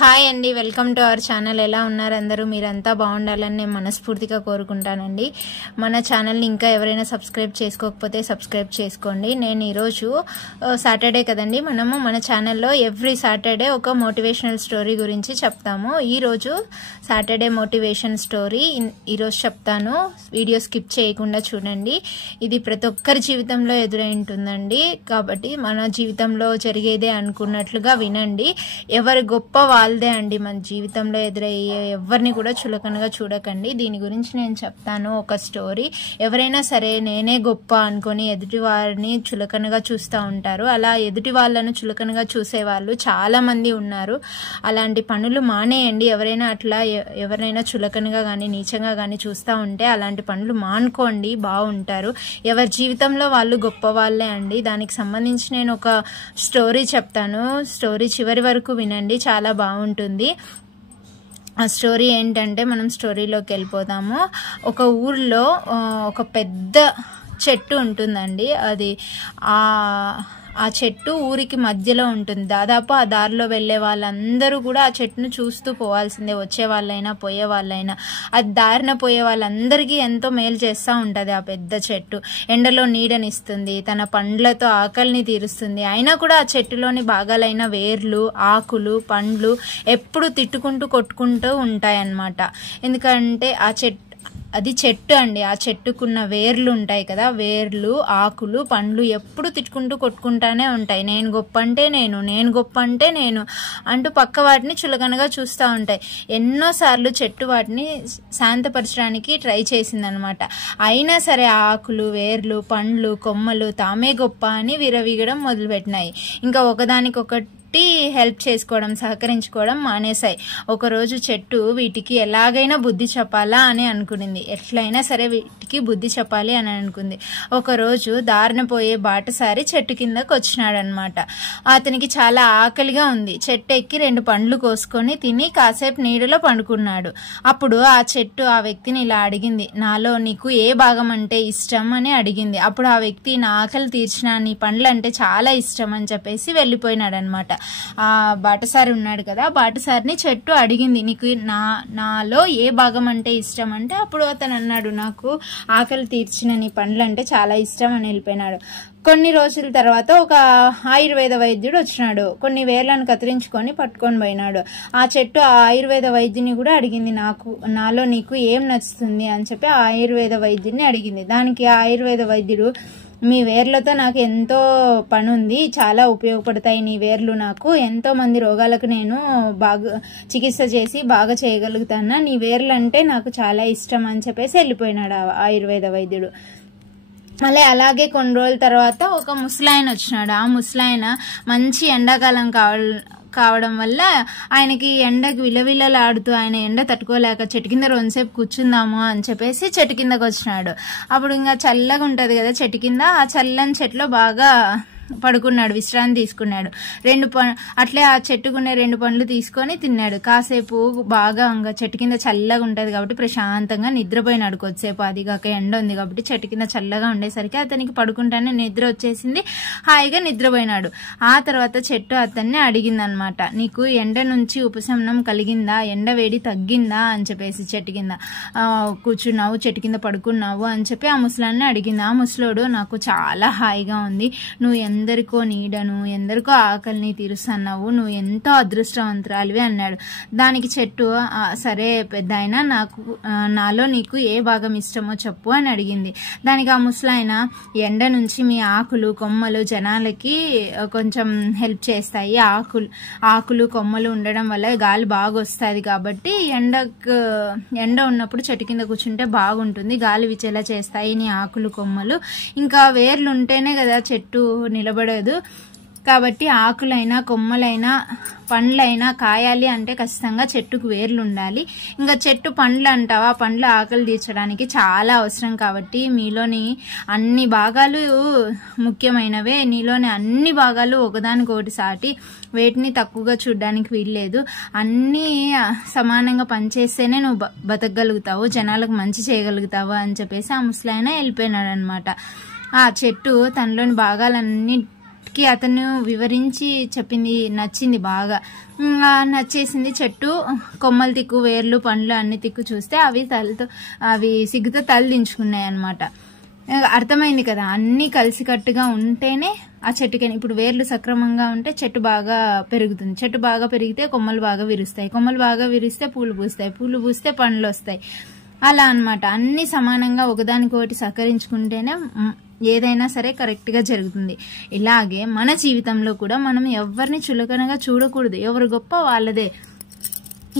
Hi అండి, welcome to our channel. ఎలా ఉన్నారు అందరూ? మీరంతా బాగుండాలని నేను మనస్ఫూర్తిగా కోరుకుంటానండి. మన ఛానల్ని ఇంకా ఎవరైనా సబ్స్క్రైబ్ చేసుకోకపోతే సబ్స్క్రైబ్ చేసుకోండి. నేను ఈరోజు సాటర్డే కదండి, మనము మన ఛానల్లో ఎవ్రీ సాటర్డే ఒక మోటివేషనల్ స్టోరీ గురించి చెప్తాము. ఈరోజు సాటర్డే మోటివేషన్ స్టోరీ ఈరోజు చెప్తాను. వీడియో స్కిప్ చేయకుండా చూడండి. ఇది ప్రతి ఒక్కరి జీవితంలో ఎదురై ఉంటుందండి, కాబట్టి మన జీవితంలో జరిగేదే అనుకున్నట్లుగా వినండి. ఎవరి గొప్ప వాళ్ళదే అండి. మన జీవితంలో ఎదురయ్యే ఎవరిని కూడా చులకనగా చూడకండి. దీని గురించి నేను చెప్తాను ఒక స్టోరీ. ఎవరైనా సరే నేనే గొప్ప అనుకొని ఎదుటి వారిని చులకనగా చూస్తూ ఉంటారు. అలా ఎదుటి వాళ్ళను చులకనగా చూసేవాళ్ళు చాలా మంది ఉన్నారు. అలాంటి పనులు మానేయండి. ఎవరైనా అట్లా ఎవరైనా చులకనగా కానీ నీచంగా కానీ చూస్తూ ఉంటే అలాంటి పనులు మానుకోండి, బాగుంటారు. ఎవరి జీవితంలో వాళ్ళు గొప్ప వాళ్ళే అండి. దానికి సంబంధించి నేను ఒక స్టోరీ చెప్తాను. స్టోరీ చివరి వరకు వినండి, చాలా బాగుంటుంది. ఆ స్టోరీ ఏంటంటే, మనం స్టోరీలోకి వెళ్ళిపోదాము. ఒక ఊర్లో ఒక పెద్ద చెట్టు ఉంటుందండి. అది ఆ చెట్టు ఊరికి మధ్యలో ఉంటుంది. దాదాపు ఆ దారిలో వెళ్లే వాళ్ళందరూ కూడా ఆ చెట్టును చూస్తూ పోవాల్సిందే. వచ్చే వాళ్ళైనా పోయే వాళ్ళైనా అది దారిన పోయే వాళ్ళందరికీ ఎంతో మేలు చేస్తూ ఉంటుంది. ఆ పెద్ద చెట్టు ఎండలో నీడనిస్తుంది, తన పండ్లతో ఆకలిని తీరుస్తుంది. అయినా కూడా ఆ చెట్టులోని భాగాలైన వేర్లు, ఆకులు, పండ్లు ఎప్పుడు తిట్టుకుంటూ కొట్టుకుంటూ ఉంటాయన్నమాట. ఎందుకంటే అది చెట్టు అండి. ఆ చెట్టుకున్న వేర్లు ఉంటాయి కదా, వేర్లు, ఆకులు, పండ్లు ఎప్పుడు తిట్టుకుంటూ కొట్టుకుంటానే ఉంటాయి. నేను గొప్ప అంటే నేను గొప్ప అంటే నేను అంటూ పక్క వాటిని చులకనగా చూస్తూ ఉంటాయి. ఎన్నోసార్లు చెట్టు వాటిని శాంతపరచడానికి ట్రై చేసిందనమాట. అయినా సరే ఆకులు, వేర్లు, పండ్లు, కొమ్మలు తామే గొప్ప అని విరవీగడం మొదలుపెట్టినాయి. ఇంకా ఒకదానికొకటి హెల్ప్ చేసుకోవడం, సహకరించుకోవడం మానేశాయి. ఒకరోజు చెట్టు వీటికి ఎలాగైనా బుద్ధి చెప్పాలా అని అనుకునింది. ఎట్లయినా సరే వీటికి బుద్ధి చెప్పాలి అని అనుకుంది. ఒకరోజు దారిన పోయే బాటసారి చెట్టు కిందకు వచ్చినాడనమాట. అతనికి చాలా ఆకలిగా ఉంది. చెట్టు ఎక్కి 2 పండ్లు కోసుకొని తిని కాసేపు నీడలో పండుకున్నాడు. అప్పుడు ఆ చెట్టు ఆ వ్యక్తిని ఇలా అడిగింది, నాలో నీకు ఏ భాగం అంటే ఇష్టం అని అడిగింది. అప్పుడు ఆ వ్యక్తి, నా ఆకలి తీర్చిన నీ పండ్లు అంటే చాలా ఇష్టం అని చెప్పేసి వెళ్ళిపోయినాడు అనమాట. ఆ బాటసారి ఉన్నాడు కదా, బాటసారిని చెట్టు అడిగింది, నీకు నాలో ఏ భాగం అంటే ఇష్టం అంటే అప్పుడు అతను అన్నాడు, నాకు ఆకలి తీర్చిన నీ పండ్లు అంటే చాలా ఇష్టం అని వెళ్ళిపోయినాడు. కొన్ని రోజుల తర్వాత ఒక ఆయుర్వేద వైద్యుడు వచ్చినాడు. కొన్ని వేర్లను కత్తిరించుకొని పట్టుకొని పోయినాడు. ఆ చెట్టు ఆ ఆయుర్వేద వైద్యుని కూడా అడిగింది, నాలో నీకు ఏం నచ్చుతుంది అని చెప్పి ఆ ఆయుర్వేద వైద్యుని అడిగింది. దానికి ఆ ఆయుర్వేద వైద్యుడు, మీ వేర్లతో నాకు ఎంతో పని ఉంది, చాలా ఉపయోగపడతాయి నీ వేర్లు, నాకు ఎంతో మంది రోగాలకు నేను బాగా చికిత్స చేసి బాగా చేయగలుగుతాను, నీ వేర్లు అంటే నాకు చాలా ఇష్టం అని చెప్పేసి వెళ్ళిపోయినాడు ఆ ఆయుర్వేద వైద్యుడు. మళ్ళీ అలాగే కొన్ని రోజుల తర్వాత ఒక ముసలాయన వచ్చినాడు. ఆ ముసలాయన మంచి ఎండాకాలం కావడం వల్ల ఆయనకి ఎండకు విలవిలలాడుతూ ఆయన ఎండ తట్టుకోలేక చెట్టు కింద 2 సేపు కూర్చుందాము అని చెప్పేసి చెట్టు కిందకు వచ్చినాడు. అప్పుడు ఇంకా చల్లగా ఉంటది కదా చెట్టు కింద, ఆ చల్లని చెట్లో బాగా పడుకున్నాడు, విశ్రాంతి తీసుకున్నాడు. అట్లే ఆ చెట్టుకునే 2 పండ్లు తీసుకొని తిన్నాడు. కాసేపు బాగా ఇంకా చెట్టు కింద చల్లగా ఉంటది కాబట్టి ప్రశాంతంగా నిద్రపోయినాడు కొద్దిసేపు. అది కాక ఎండ ఉంది కాబట్టి చెట్టు కింద చల్లగా ఉండేసరికి అతనికి పడుకుంటానే నిద్ర వచ్చేసింది. హాయిగా నిద్రపోయినాడు. ఆ తర్వాత చెట్టు అతన్ని అడిగింది అనమాట, నీకు ఎండ నుంచి ఉపశమనం కలిగిందా, ఎండ వేడి తగ్గిందా అని చెప్పేసి చెట్టు కింద కూర్చున్నావు, చెట్టు కింద పడుకున్నావు అని చెప్పి ఆ ముసలాన్ని అడిగింది. ఆ ముసలోడు, నాకు చాలా హాయిగా ఉంది, నువ్వు ఎందరికో నీడను, ఎందరికో ఆకలిని తీరుస్తున్నావు, నువ్వు ఎంతో అదృష్టవంతురాలివి అన్నాడు. దానికి చెట్టు, సరే పెద్దాయన, నాలో నీకు ఏ భాగం ఇష్టమో చెప్పు అని అడిగింది. దానికి ఆ ముసలాయన, ఎండ నుంచి మీ ఆకులు, కొమ్మలు జనాలకి కొంచెం హెల్ప్ చేస్తాయి. ఆకులు కొమ్మలు ఉండడం వల్ల గాలి బాగా వస్తుంది కాబట్టి ఎండ ఉన్నప్పుడు చెట్టు కింద కూర్చుంటే బాగుంటుంది, గాలి విచేలా చేస్తాయి నీ ఆకులు కొమ్మలు. ఇంకా వేర్లు ఉంటేనే కదా చెట్టు నిలబడదు, కాబట్టి ఆకులైనా కొమ్మలైనా పండ్లైనా కాయాలి అంటే ఖచ్చితంగా చెట్టుకు వేర్లు ఉండాలి. ఇంకా చెట్టు పండ్లు అంటావా, పండ్లు ఆకలి తీర్చడానికి చాలా అవసరం కాబట్టి మీలోని అన్ని భాగాలు ముఖ్యమైనవే. నీలోని అన్ని భాగాలు ఒకదానికొకటి సాటి, వేటిని తక్కువగా చూడడానికి వీల్లేదు. అన్నీ సమానంగా పనిచేస్తేనే నువ్వు బతకగలుగుతావు, జనాలకు మంచి చేయగలుగుతావు అని చెప్పేసి ఆ ముసలాయన వెళ్ళిపోయినాడు అనమాట. ఆ చెట్టు తనలోని భాగాలన్నీ కి అతను వివరించి చెప్పింది నచ్చింది బాగా. నచ్చేసింది. చెట్టు కొమ్మలు తిక్కు, వేర్లు, పండ్లు అన్ని తిక్కు చూస్తే అవి సిగ్గుతో తల దించుకున్నాయి అన్నమాట. అర్థమైంది కదా, అన్ని కలిసికట్టుగా ఉంటేనే ఆ చెట్టుకైనా. ఇప్పుడు వేర్లు సక్రమంగా ఉంటే చెట్టు బాగా పెరుగుతుంది. చెట్టు బాగా పెరిగితే కొమ్మలు బాగా విరుస్తాయి. కొమ్మలు బాగా విరిస్తే పూలు పూస్తాయి. పూలు పూస్తే పండ్లు వస్తాయి. అలా అన్నమాట. అన్ని సమానంగా ఒకదానికొకటి సహకరించుకుంటేనే ఏదైనా సరే కరెక్ట్ గా జరుగుతుంది. ఇలాగే మన జీవితంలో కూడా మనం ఎవరిని చులకనగా చూడకూడదు. ఎవరు గొప్ప వాళ్ళదే.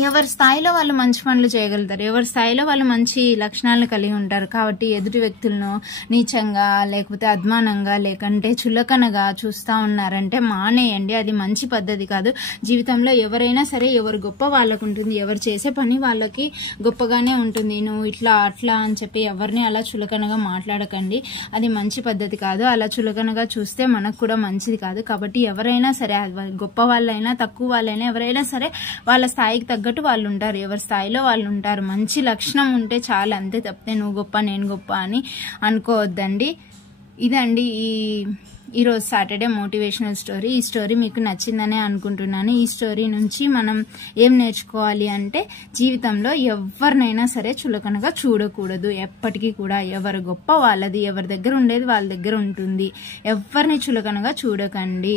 ఎవరి స్థాయిలో వాళ్ళు మంచి పనులు చేయగలుగుతారు. ఎవరి స్థాయిలో వాళ్ళు మంచి లక్షణాలను కలిగి ఉంటారు. కాబట్టి ఎదుటి వ్యక్తులను నీచంగా లేకపోతే అద్మానంగా లేకంటే చులకనగా చూస్తా ఉన్నారంటే మానేయండి. అది మంచి పద్ధతి కాదు. జీవితంలో ఎవరైనా సరే ఎవరు గొప్ప వాళ్ళకు ఉంటుంది. ఎవరు చేసే పని వాళ్ళకి గొప్పగానే ఉంటుంది. నువ్వు ఇట్లా అట్లా అని చెప్పి ఎవరిని అలా చులకనగా మాట్లాడకండి. అది మంచి పద్ధతి కాదు. అలా చులకనగా చూస్తే మనకు కూడా మంచిది కాదు. కాబట్టి ఎవరైనా సరే, గొప్ప వాళ్ళైనా తక్కువ వాళ్ళైనా ఎవరైనా సరే వాళ్ళ స్థాయికి తగ్గట్టు వాళ్ళు ఉంటారు. ఎవరి స్థాయిలో వాళ్ళు ఉంటారు. మంచి లక్షణం ఉంటే చాలా, అంతే. తప్పితే నువ్వు గొప్ప నేను గొప్ప అని అనుకోవద్దండి. ఇదండి ఈరోజు సాటర్డే మోటివేషనల్ స్టోరీ. ఈ స్టోరీ మీకు నచ్చిందనే అనుకుంటున్నాను. ఈ స్టోరీ నుంచి మనం ఏం నేర్చుకోవాలి అంటే, జీవితంలో ఎవరినైనా సరే చులకనగా చూడకూడదు. ఎప్పటికీ కూడా ఎవరు గొప్ప వాళ్ళది. ఎవరి దగ్గర ఉండేది వాళ్ళ దగ్గర ఉంటుంది. ఎవరిని చులకనగా చూడకండి.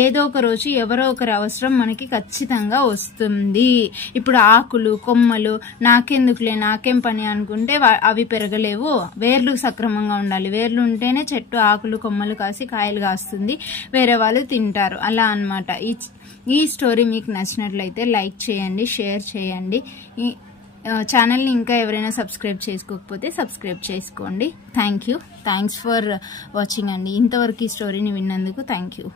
ఏదో ఒక రోజు ఎవరో ఒకరి అవసరం మనకి ఖచ్చితంగా వస్తుంది. ఇప్పుడు ఆకులు, కొమ్మలు నాకెందుకులే, నాకేం పని అనుకుంటే అవి పెరగలేవు. వేర్లు సక్రమంగా ఉండాలి. వేర్లు ఉంటేనే చెట్టు ఆకులు కొమ్మలు కాసి కాయలు కాస్తుంది. వేరే వాళ్ళు తింటారు. అలా అన్నమాట. ఈ స్టోరీ మీకు నచ్చినట్లయితే లైక్ చేయండి, షేర్ చేయండి. ఈ ఛానల్ని ఇంకా ఎవరైనా సబ్స్క్రైబ్ చేసుకోకపోతే సబ్స్క్రైబ్ చేసుకోండి. థ్యాంక్స్ ఫర్ వాచింగ్ అండి. ఇంతవరకు ఈ స్టోరీని విన్నందుకు థ్యాంక్ యూ.